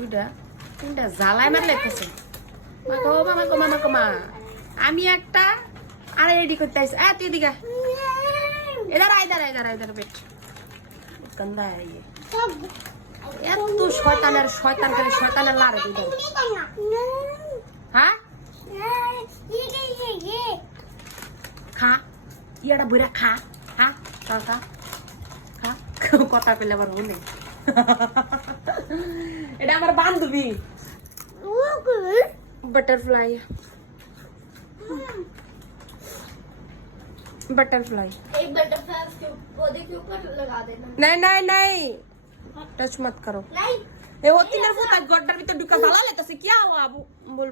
দুইটা তিনটা জ্বালায় মারলে লাগতেছে মামা আমি একটা আর রেডি করতে আইস তুই এদিকে এদার বেট গন্ধা ইয়ে এত শয়তানের লারে দুইটা হ্যাঁ খা ইয়াটা বইরা খা হ্যাঁ খা কথা কইলে আবার হলে এটা আমার বান্ধবী बटरफ्लाई एक बटरफ्लाई उसके पौधे के ऊपर लगा देना। नहीं टच मत करो। नहीं ये होती ना वो तक गड्ढा भी तो डुका साला लेता से क्या हुआ अब बोल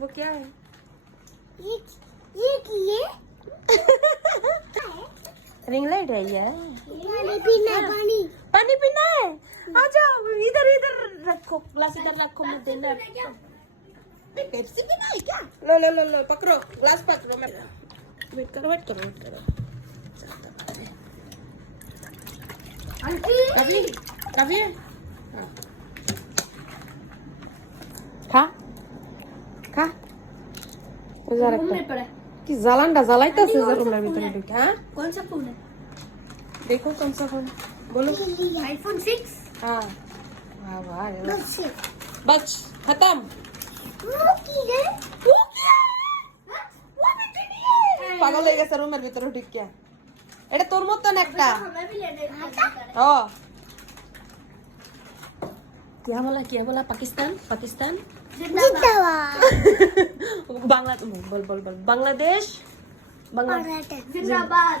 वो क्या है ये रिंग लाइट है ये पानी पीना है आ जाओ इधर रखो ग्लास इधर रखो मत देना पेप्सी पीना है क्या लो पकड़ो ग्लास पकड़ो मैं वेट करो आंटी काफी है खा उधर रखो में पड़ा कि জ্বালাইতা আছে রুমের ভিতরে ঢুকে হ্যাঁ कौन सा फोन है? देखो कौन सा फोन बोलो आईफोन 6 हाँ वाह बस खत्म পাগল হয়ে গেছে রুমের ভিতরে ঢুকে এটা তোর মতন একটা हमें भी लेने ও क्या बोला पाकिस्तान जिंदाबाद बोल बांग्लादेश जिंदाबाद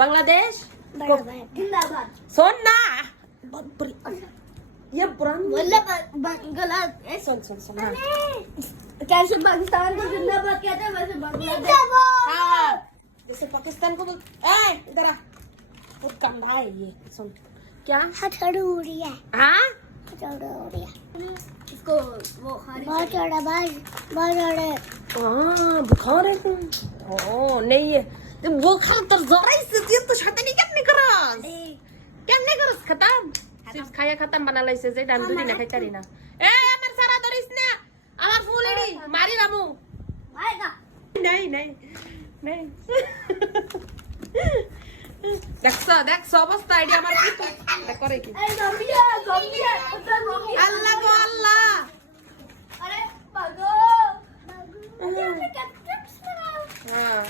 बांग्लादेश जिंदाबाद सुन ना ये पुरान मतलब बांग्लादेश सुन हाँ कैसे पाकिस्तान को जिंदाबाद कहते हैं वैसे बांग्लादेश हाँ जैसे पाकिस्तान को बोल इधर आ बहुत गंदा है ये सुन क्या हथौड़िया हाँ इसको वो बहुत बड़ा हाँ बुखार है ओ नहीं है तो बुखार तो जरा ही से तो शैतानी क्या नहीं करस खत्म सिर्फ खाया खत्म बना लाई से डाल दूरी ना खाई तारी ना ए अमर सारा दरिस ना আমার ফুল এডি মারি রামু आएगा नहीं দেখছো অবস্থা এডি আমার কি করে কি गम्बिया আল্লাহ গো আল্লাহ अरे भागो হ্যাঁ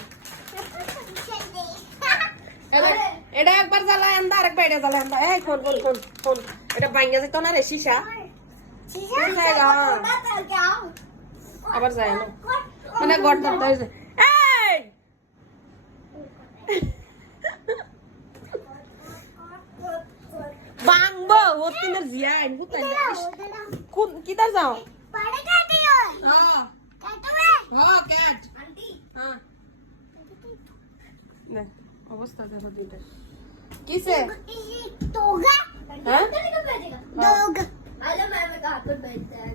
এটা একবার জ্বালায় আন্দা আরেকবার এটা জ্বালায় আন্দা এই ফোন এটা ভাঙা যেত না রে শিশা আবার যায় না মানে গড় ধরতে হয়েছে এই বাংবো হতিনের জিয়াইন হুতাই কোন কিদার যাও হ্যাঁ ক্যাট হ্যাঁ না অবস্থা দেখো দুইটা কিসে दोगा हाँ? दोगा मैं कहाँ पर बैठता है